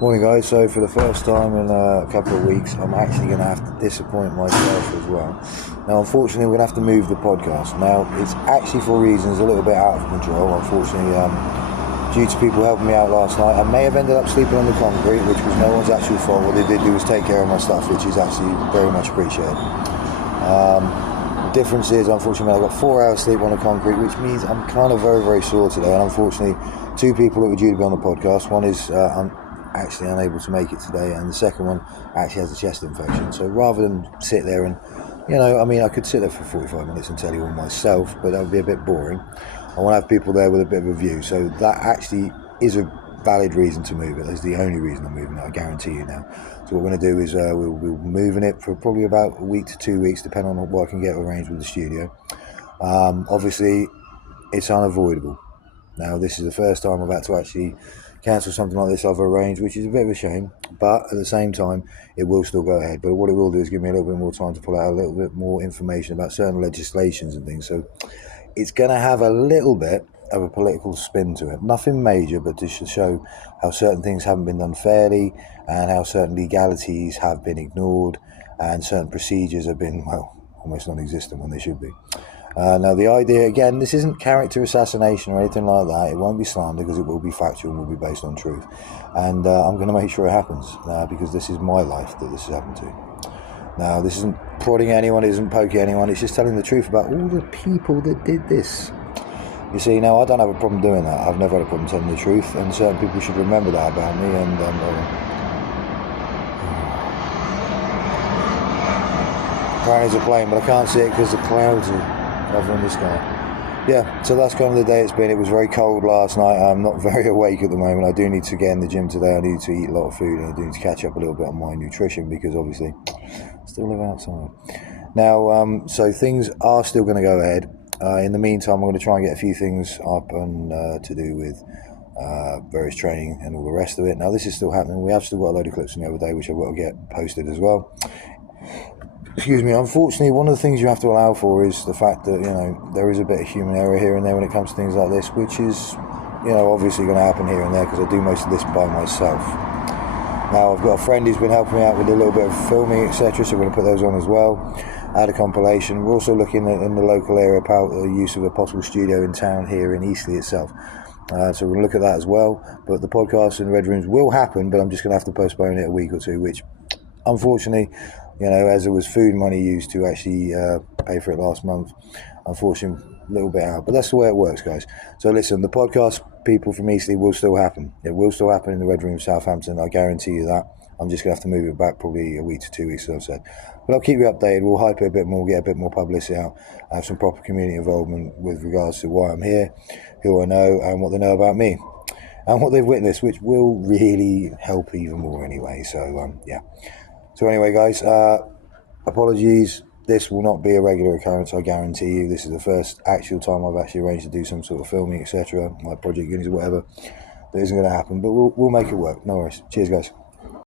Morning guys, so for the first time in a couple of weeks I'm actually going to have to disappoint myself as well. Now unfortunately we're going to have to move the podcast. Now it's actually for reasons a little bit out of control. Unfortunately due to people helping me out last night, I may have ended up sleeping on the concrete, which was no one's actual fault. What they did do was take care of my stuff, which is actually very much appreciated. The difference is unfortunately I got 4 hours sleep on the concrete, which means I'm kind of very sore today, and unfortunately two people that were due to be on the podcast, one is actually unable to make it today, and the second one actually has a chest infection. So rather than sit there and, I could sit there for 45 minutes and tell you all myself, but that would be a bit boring. I want to have people there with a bit of a view, so that actually is a valid reason to move it. That's the only reason I'm moving it, I guarantee you now. So what we're going to do is we'll be moving it for probably about a week to 2 weeks, depending on what I can get arranged with the studio. Obviously it's unavoidable. Now this is the first time I've had to actually cancel something like this I've arranged, which is a bit of a shame, but at the same time it will still go ahead. But what it will do is give me a little bit more time to pull out a little bit more information about certain legislations and things. So it's going to have a little bit of a political spin to it, nothing major, but just to show how certain things haven't been done fairly and how certain legalities have been ignored and certain procedures have been, well, almost non-existent when they should be. Now the idea, again, this isn't character assassination or anything like that. It won't be slander because it will be factual and will be based on truth. And I'm going to make sure it happens because this is my life that this has happened to. Now this isn't prodding anyone, it isn't poking anyone, it's just telling the truth about all the people that did this. You see, now I don't have a problem doing that. I've never had a problem telling the truth, and certain people should remember that about me. And apparently there's a plane, but I can't see it because the clouds are covering the sky. Yeah, so that's kind of the day it's been. It was very cold last night. I'm not very awake at the moment. I do need to get in the gym today. I need to eat a lot of food, and I do need to catch up a little bit on my nutrition because obviously I still live outside. Now, so things are still going to go ahead. In the meantime, I'm going to try and get a few things up and to do with various training and all the rest of it. Now, this is still happening. We have still got a load of clips from the other day, which I've got to get posted as well. Excuse me. Unfortunately, one of the things you have to allow for is the fact that, there is a bit of human error here and there when it comes to things like this, which is, obviously going to happen here and there because I do most of this by myself. Now, I've got a friend who's been helping me out with a little bit of filming, etc., so we're going to put those on as well. Add a compilation. We're also looking at, in the local area, about the use of a possible studio in town here in Eastleigh itself. So we're going to look at that as well. But the podcast in the Red Rooms will happen, but I'm just going to have to postpone it a week or two, which, unfortunately, as there was food money used to actually pay for it last month, unfortunately, a little bit out. But that's the way it works, guys. So listen, the podcast people from Eastleigh will still happen. It will still happen in the Red Room, Southampton. I guarantee you that. I'm just going to have to move it back probably a week to 2 weeks, as I've said. But I'll keep you updated. We'll hype it a bit more, get a bit more publicity out, have some proper community involvement with regards to why I'm here, who I know, and what they know about me, and what they've witnessed, which will really help even more anyway. So, yeah. So anyway, guys, apologies. This will not be a regular occurrence, I guarantee you. This is the first actual time I've actually arranged to do some sort of filming, etc., like Project Unis or whatever. That isn't going to happen, but we'll make it work. No worries. Cheers, guys.